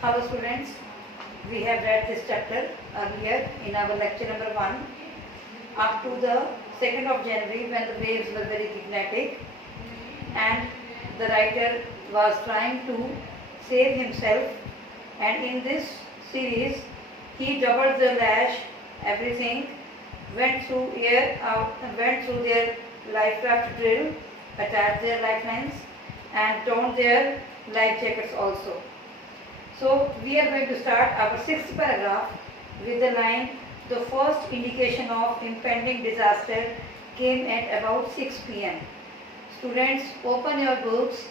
Hello students, we have read this chapter earlier in our lecture number 1 up to the 2nd of January when the waves were very kinetic and the writer was trying to save himself, and in this series he doubled the lash, everything, went through their life raft drill, attached their lifelines and donned their life jackets also. So we are going to start our 6th paragraph with the line, the first indication of impending disaster came at about 6 p.m. Students, open your books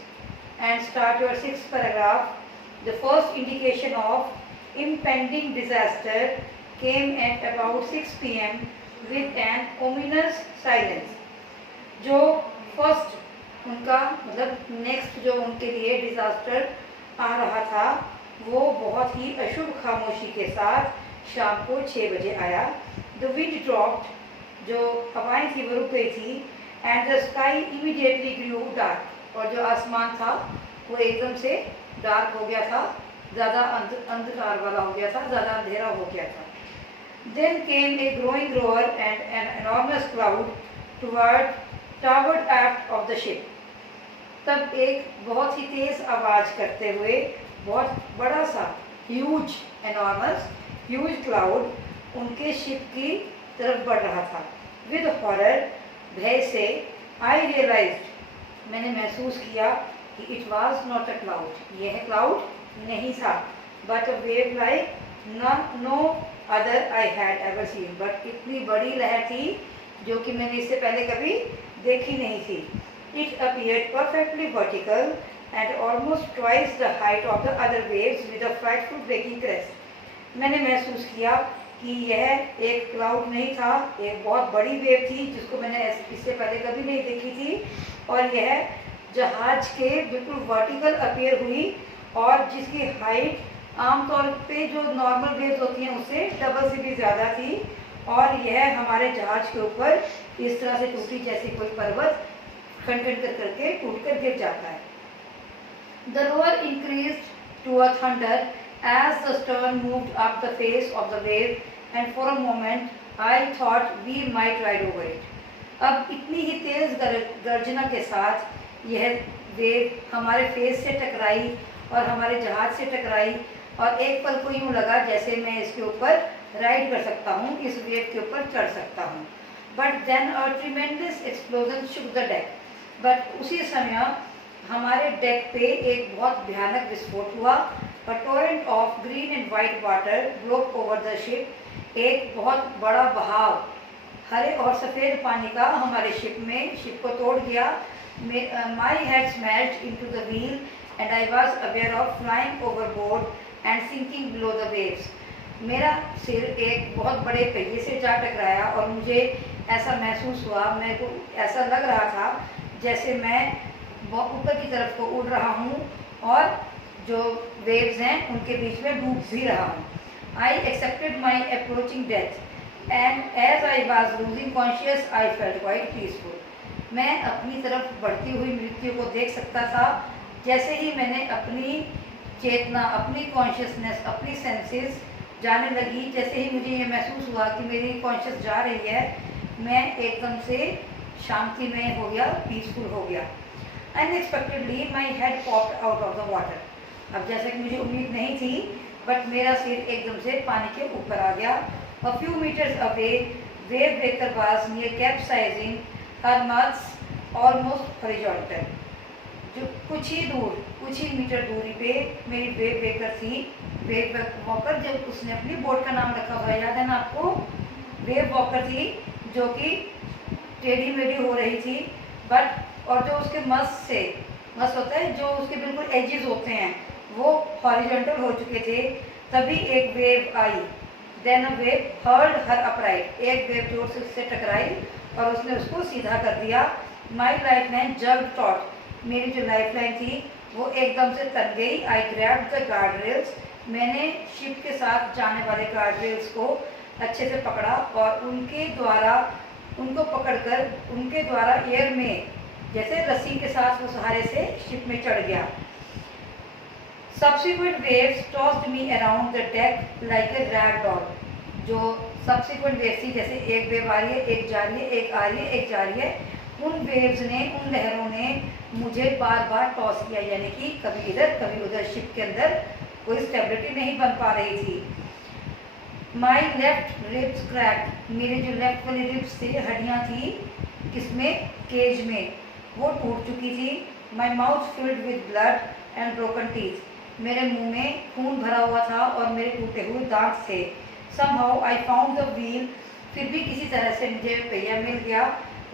and start your 6th paragraph. The first indication of impending disaster came at about 6 p.m. with an ominous silence. जो first उनका मतलब next जो उनके लिए disaster आ रहा था वो बहुत ही अशुभ खामोशी के साथ शाम को 6 बजे आया. द विंड ड्रॉप्ड, जो हवाएं थी वो रुक गई थी. And the sky immediately grew dark, और जो आसमान था वो एकदम से डार्क हो गया था, ज़्यादा अंधकार वाला हो गया था, ज़्यादा अंधेरा हो गया था. Then came a growing roar and an enormous cloud toward aft of the ship. तब एक बहुत ही तेज आवाज़ करते हुए बहुत बड़ा सा ह्यूज क्लाउड उनके शिप की तरफ बढ़ रहा था. विद हॉरर, भय से, आई रियलाइज्ड, मैंने महसूस किया कि it was not a cloud, यह क्लाउड नहीं था, but a wave like no other I had ever seen, but इतनी बड़ी लहर थी जो कि मैंने इससे पहले कभी देखी नहीं थी. It appeared perfectly vertical and almost twice the height of the other waves with a frightful breaking crest. मैंने महसूस किया कि यह एक क्लाउड नहीं था, एक बहुत बड़ी वेव थी जिसको मैंने इससे पहले कभी नहीं देखी थी, और यह जहाज के बिल्कुल वर्टिकल अपीयर हुई और जिसकी हाइट आमतौर पे जो नॉर्मल वेव्स होती हैं उससे डबल से भी ज़्यादा थी, और यह हमारे जहाज के ऊपर इस तरह से टूटी जैसे कोई पर्वत खंड खंड कर करके टूट कर गिर जाता है. The roar increased to a thunder as the stern moved up the face of the wave, and for a moment I thought we might ride over it. अब इतनी ही तेज गर्जना के साथ यह वेव हमारे फेस से टकराई और हमारे जहाज से टकराई, और एक पल को यूँ लगा जैसे मैं इसके ऊपर राइड कर सकता हूँ, इस वेव के ऊपर चढ़ सकता हूँ. But then a tremendous explosion shook the deck. But उसी समय हमारे डेक पे एक बहुत भयानक विस्फोट हुआ. A torrent of green and white water broke over the ship. एक बहुत बड़ा बहाव हरे और सफ़ेद पानी का हमारे शिप को तोड़ गया. My head smashed into the wheel and I was aware of flying overboard and sinking below the waves. मेरा सिर एक बहुत बड़े पहिए से जा टकराया और मुझे ऐसा महसूस हुआ, मेरे को ऐसा लग रहा था जैसे मैं ऊपर की तरफ को उड़ रहा हूँ और जो वेव्स हैं उनके बीच में डूब भी रहा हूँ. I accepted my approaching death and as I was losing conscious I felt quite peaceful. मैं अपनी तरफ बढ़ती हुई मृत्यु को देख सकता था. जैसे ही मैंने अपनी चेतना, अपनी कॉन्शियसनेस, अपनी सेंसेस जाने लगी, जैसे ही मुझे ये महसूस हुआ कि मेरी कॉन्शियस जा रही है, मैं एकदम से शांति में हो गया, पीसफुल हो गया. Unexpectedly my head popped out of the water. अब जैसे कि मुझे उम्मीद नहीं थी, बट मेरा सिर एकदम से पानी के ऊपर आ गया. A few metres away wave breaker was near capsizing her mast almost horizontal. जो कुछ ही मीटर दूरी पे मेरी वेव ब्रेकर थी. वेव वॉकर, जब उसने अपनी बोट का नाम रखा हुआ याद है ना आपको, वेव वॉकर थी जो कि टेढ़ी मेढ़ी हो रही थी, बट और जो उसके मस होता है जो उसके बिल्कुल एजेस होते हैं वो हॉरिजॉन्टल हो चुके थे. तभी एक वेव आई. Then a wave hurled her upright. एक वेव जोर से उससे टकराई और उसने उसको सीधा कर दिया. माई लाइफ लाइन जल्द टॉट. मेरी जो लाइफ लाइन थी वो एकदम से तन गई. आई ग्रैब्ड द गार्ड रेल्स. मैंने शिप के साथ जाने वाले गार्ड रेल्स को अच्छे से पकड़ा और उनको पकड़कर उनके द्वारा एयर में जैसे रस्सी के साथ वो सहारे से शिप में चढ़ गया. Subsequent waves tossed me around the deck like a rag doll. जो subsequent waves थी, जैसे एक वेव आ रही है, एक जा रही है, एक आ रही है, एक जा रही है, उन वेव्स ने, उन लहरों ने मुझे बार बार टॉस किया, यानी कि कभी इधर कभी उधर। शिप के अंदर कोई स्टेबिलिटी नहीं बन पा रही थी। माई लेफ्ट रिब्स क्रैक, मेरे जो लेफ्ट वाली रिब्स थे, हड्डियाँ थी, किसमें, केज में, वो टूट चुकी थी। My mouth filled with blood and broken teeth, मेरे मुंह में खून भरा हुआ था और मेरे टूटे हुए दांत थे। Somehow I found the wheel, फिर भी किसी तरह से मुझे पहिया मिल गया।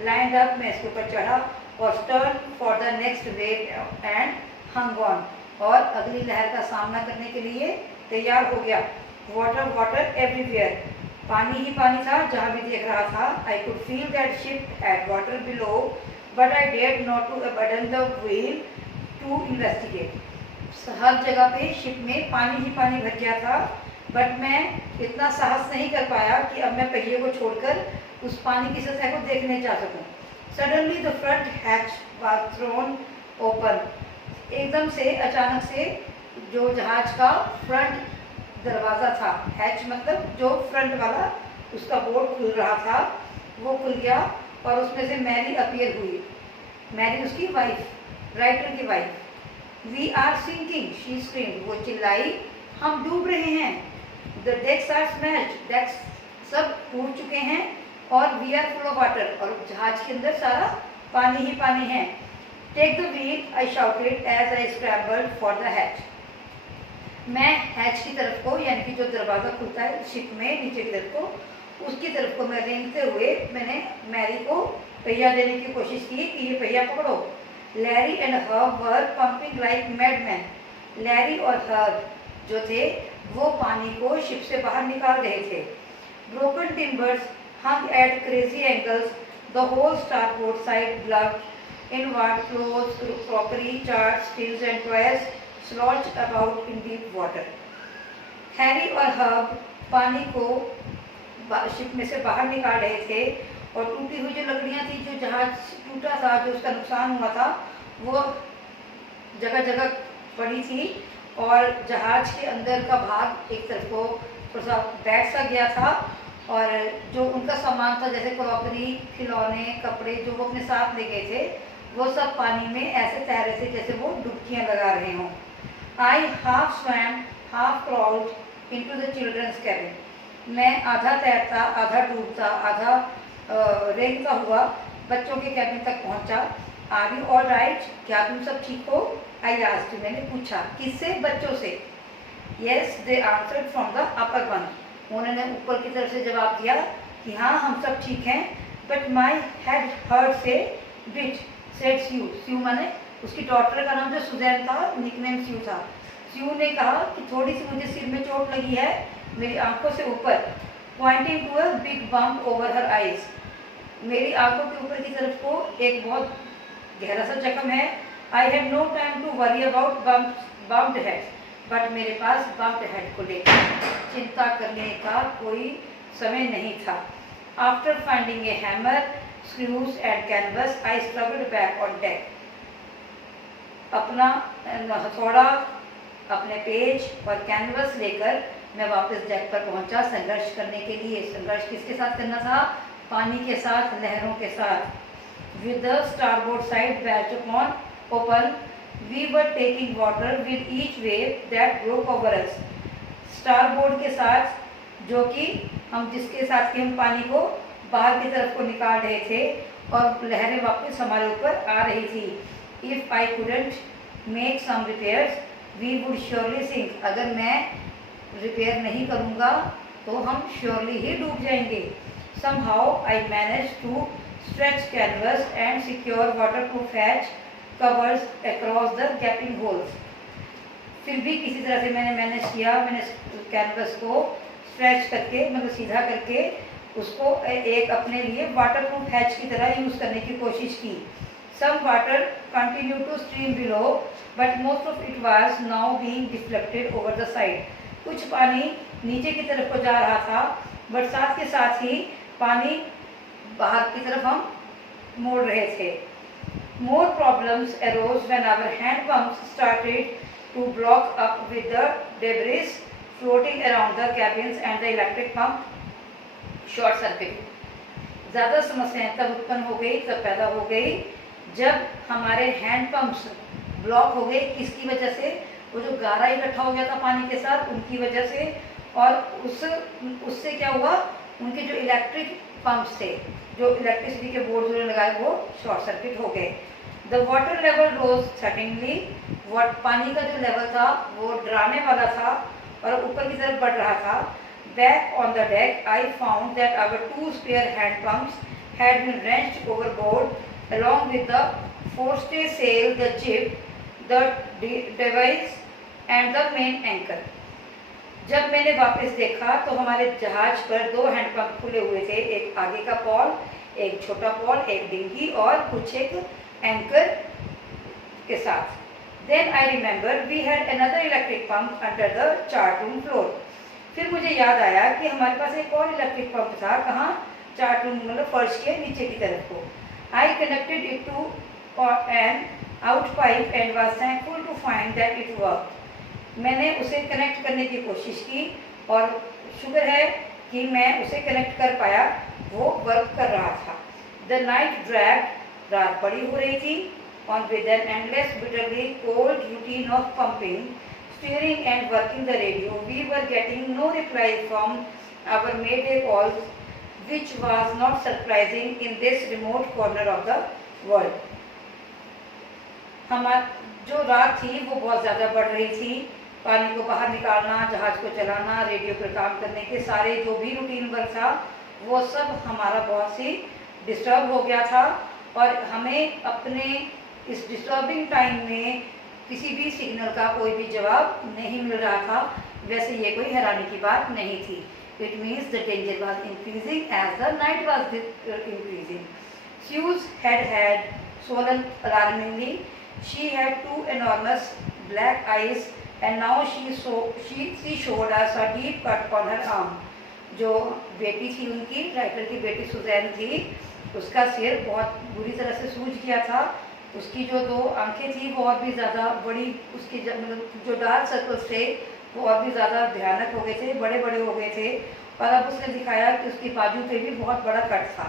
लाइंड अप, मैं इसके ऊपर चढ़ा और turn for the next wave and hung on, और अगली लहर का सामना करने के लिए तैयार हो गया। वाटर वाटर एवरीवेयर, पानी ही पानी था जहाँ भी देख रहा था। I could feel that ship had water below, but I dared not to abandon the wheel to investigate. हर जगह पे शिप में पानी ही पानी भर गया था, बट मैं इतना साहस नहीं कर पाया कि अब मैं पहिए को छोड़कर उस पानी की सतह को देखने जा सकूं। Suddenly the front hatch was thrown open, एकदम से अचानक से जो जहाज का फ्रंट दरवाज़ा था, हैच मतलब जो फ्रंट वाला उसका बोर्ड खुल रहा था, वो खुल गया और उसमें से मैरी अपीयर हुई। मैरी उसकी वाइफ, राइटर की wife. We are sinking, she screamed, वो चिल्लाई, हम डूब रहे हैं। The decks are smashed, decks सब टूट चुके हैं, और we are full of water, और जहाज के अंदर सारा पानी ही पानी है। Take the wheel, I shouted as I scrambled for the hatch. मैं हैच की तरफ को, यानी कि जो दरवाज़ा खुलता है शिप में नीचे की तरफ को, उसकी तरफ को मैं रेंगते हुए मैंने मैरी को पहिया देने की कोशिश की कि ये पहिया पकड़ो। Larry and Herb were pumping like madman, Larry और हर्ब जो थे वो पानी को शिप से बाहर निकाल रहे थे। Broken timbers hung at crazy angles, the whole starboard side gloved in what clothes, crockery, charts, stills and toys sloshed about in deep water. Harry और हर्ब पानी को शिप में से बाहर निकाल रहे थे, और टूटी हुई जो लकड़ियाँ थी, जो जहाज टूटा था, जो उसका नुकसान हुआ था, वो जगह जगह पड़ी थी, और जहाज के अंदर का भाग एक तरफ को थोड़ा सा बैठ सा गया था, और जो उनका सामान था, जैसे क्रॉकरी, खिलौने, कपड़े जो वो अपने साथ ले गए थे, वो सब पानी में ऐसे तैर रहे थे जैसे वो डुबकियाँ लगा रहे हों। I half swam half crawled into the children's cabin, मैं आधा तैरता, आधा डूबता, आधा रेंगता हुआ बच्चों के कैबिन तक पहुंचा। आर यू ऑल राइट, क्या तुम सब ठीक हो? आई आस्क्ड, मैंने पूछा। किससे? बच्चों से। Yes they answered from the upper one, उन्होंने ऊपर की तरफ से जवाब दिया कि हाँ हम सब ठीक हैं। बट माई हेड हर्ट से बिट, सेड स्यू, स्यू माने उसकी डॉटर का नाम जो सुजैन था, निकनेम स्यू था। स्यू ने कहा कि थोड़ी सी मुझे सिर में चोट लगी है, मेरी आंखों से ऊपर, pointing to a big bump over her eyes, मेरी आंखों के ऊपर की तरफ को एक बहुत गहरा सा जख्म है। I have no time to worry about bumped head, but मेरे पास बम्प्ड हेड को लेकर चिंता करने का कोई समय नहीं था। After finding a hammer, screws and canvas, I struggled back on deck, अपना हथौड़ा, अपने पेज और कैनवस लेकर मैं वापस डेक पर पहुंचा संघर्ष करने के लिए। संघर्ष किसके साथ करना था? पानी के साथ, लहरों के साथ। With the starboard side batch upon open, we were taking water with each wave that broke over us, starboard के साथ, जो कि हम जिसके साथ कि हम पानी को बाहर की तरफ को निकाल रहे थे और लहरें वापस हमारे ऊपर आ रही थी। If I couldn't make some repairs we would surely sink, अगर मैं रिपेयर नहीं करूँगा तो हम श्योरली ही डूब जाएंगे। Somehow I manage to stretch canvas and secure waterproof hatch covers across the gaping holes, फिर भी किसी तरह से मैंने मैनेज किया। मैंने कैनवस को स्ट्रेच करके, मतलब सीधा करके, उसको एक अपने लिए वाटरप्रूफ हैच की तरह यूज़ करने की कोशिश की। Some water continue to stream below, but most of it was now being deflected over the side, कुछ पानी नीचे की तरफ को जा रहा था, बट साथ के साथ ही पानी बाहर की तरफ हम मोड़ रहे थे। More problems arose when our hand pumps started to block up with the debris floating around the cabins and the electric pump short circuit. ज़्यादा समस्याएं तब उत्पन्न हो गई, तब पैदा हो गई जब हमारे हैंड पंप्स ब्लॉक हो गए। किसकी वजह से? वो जो गारा इकट्ठा हो गया था पानी के साथ, उनकी वजह से। और उससे क्या हुआ, उनके जो इलेक्ट्रिक पंप्स थे, जो इलेक्ट्रिसिटी के बोर्ड जो लगाए, वो शॉर्ट सर्किट हो गए। The water level rose suddenly, पानी का जो लेवल था वो डराने वाला था और ऊपर की तरफ बढ़ रहा था। Back on the deck, I found that our 2 spare hand pumps had been wrenched overboard, along with the forestay sail, the jib, the device, and the main anchor. जब मैंने वापस देखा तो हमारे जहाज पर 2 हैंडपंप खुले हुए थे, एक आगे का पॉल, एक छोटा पॉल, एक डिंगी और कुछ एक एंकर के साथ। Then I remember we had another electric pump under the chart room floor. फिर मुझे याद आया कि हमारे पास एक और इलेक्ट्रिक पंप था। कहाँ? चार्ट रूम, मतलब फर्श के नीचे की तरफ को। I connected it to an out pipe and was thankful to find that it work. मैंने उसे कनेक्ट करने की कोशिश की और शुक्र है कि मैं उसे कनेक्ट कर पाया, वो वर्क कर रहा था। द नाइट ड्रैग, रात बड़ी हो रही थी। On with an endless bitterly cold routine of pumping, steering and working the radio, we were getting no reply from our mayday calls, which was not surprising in this remote corner of the world. हमारी जो रात थी वो बहुत ज़्यादा बढ़ रही थी। पानी को बाहर निकालना, जहाज को चलाना, रेडियो पर काम करने के सारे जो भी रूटीन वर्क था वो सब हमारा बहुत सी डिस्टर्ब हो गया था और हमें अपने इस डिस्टर्बिंग टाइम में किसी भी सिग्नल का कोई भी जवाब नहीं मिल रहा था। वैसे ये कोई हैरानी की बात नहीं थी। It means the danger was increasing as the night was increasing. Sue's head had swollen alarmingly. She had 2 enormous black eyes and now she showed us a deep cut on her arm. जो बेटी थी उनकी, writer की बेटी Suzanne थी, उसका सिर बहुत बुरी तरह से सूज गया था। उसकी जो 2 आंखें थी वो और भी ज़्यादा बड़ी, उसके मतलब जो डार्क सर्कल्स थे वो और भी ज़्यादा भयानक हो गए थे, बड़े बड़े हो गए थे। और अब उसने दिखाया कि उसकी बाजू पे भी बहुत बड़ा कट था।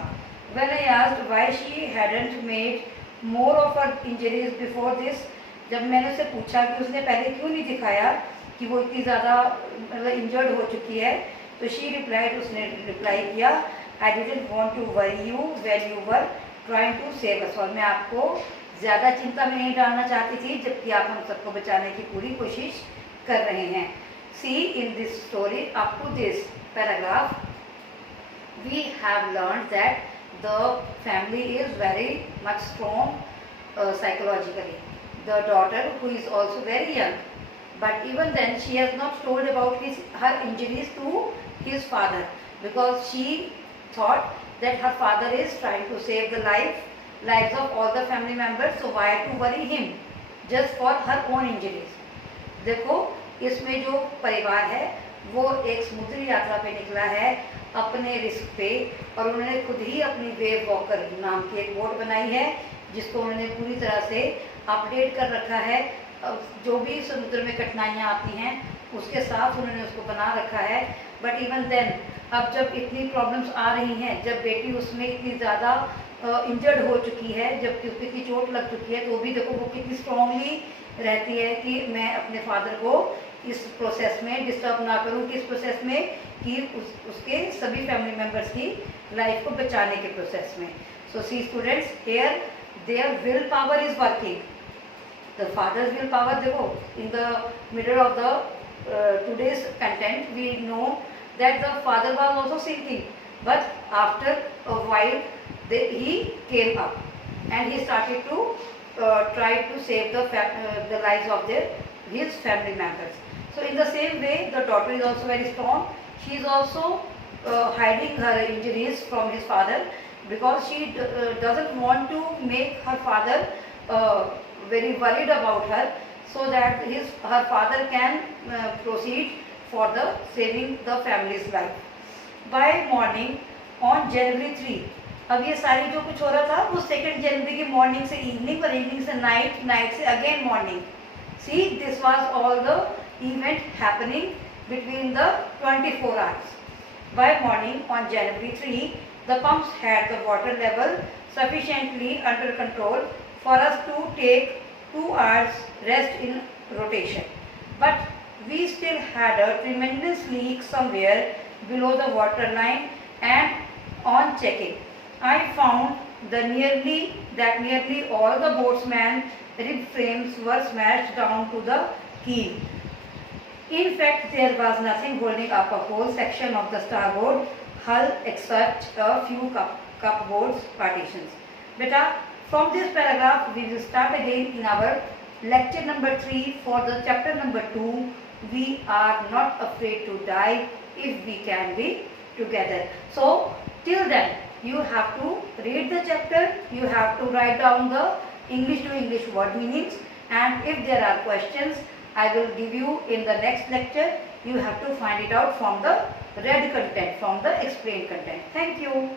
When I asked why she hadn't made more of her injuries before this, जब मैंने उससे पूछा कि उसने पहले क्यों नहीं दिखाया कि वो इतनी ज़्यादा मतलब इंजर्ड हो चुकी है, तो she replied, उसने रिप्लाई किया, I didn't want to worry you when you were trying to save us. और मैं आपको ज़्यादा चिंता में नहीं डालना चाहती थी जबकि आप हम सबको बचाने की पूरी कोशिश कर रहे हैं। See in this story up to this paragraph, we have learned that the family is very much strong psychologically. The daughter, who is also very young, but even then she has not told about her injuries to his father because she thought that her father is trying to save the lives of all the family members, so why to worry him just for her own injuries. देखो इसमें जो परिवार है वो एक समुद्री यात्रा पे निकला है अपने रिस्क पे और उन्होंने खुद ही अपनी वेव वॉकर नाम की एक बोट बनाई है जिसको उन्होंने पूरी तरह से अपडेट कर रखा है। जो भी समुद्र में कठिनाइयाँ आती हैं उसके साथ उन्होंने उसको बना रखा है। बट इवन देन अब जब इतनी प्रॉब्लम्स आ रही हैं, जब बेटी उसमें इतनी ज़्यादा इंजर्ड हो चुकी है, जबकि उसको इतनी चोट लग चुकी है, तो भी देखो वो कितनी स्ट्रांगली रहती है कि मैं अपने फादर को इस प्रोसेस में डिस्टर्ब ना करूं, किस प्रोसेस में कि उसके सभी फैमिली मेम्बर्स की लाइफ को बचाने के प्रोसेस में। So see students, here their will power is working, the father's will power. देखो in the middle of the today's content we know that the father was also sinking, but after a while he came up and he started to try to save the lives of his family members. So in the same way the daughter is also very strong. She is also hiding her injuries from his father because she doesn't want to make her father very worried about her, so that her father can proceed for the saving the family's life. By morning on January 3, अब ये सारी जो कुछ हो रहा था वो 2 जनवरी की मॉर्निंग से इवनिंग और इवनिंग से नाइट, नाइट से again morning, See, this was all the event happening between the 24 hours. By morning on January 3, the pumps had the water level sufficiently under control for us to take 2 hours rest in rotation. But we still had a tremendous leak somewhere below the water line, and on checking, I found that nearly all the boatsman's rib frames were smashed down to the keel. In fact, there was nothing holding up a whole section of the starboard hull except a few cupboard partitions. Beta, from this paragraph, we will start again in our lecture number 3 for the chapter number 2. We are not afraid to die if we can be together. So, till then, you have to read the chapter, you have to write down the English to English word meanings, and if there are questions, I will give you in the next lecture. You have to find it out from the read content, from the explained content. Thank you.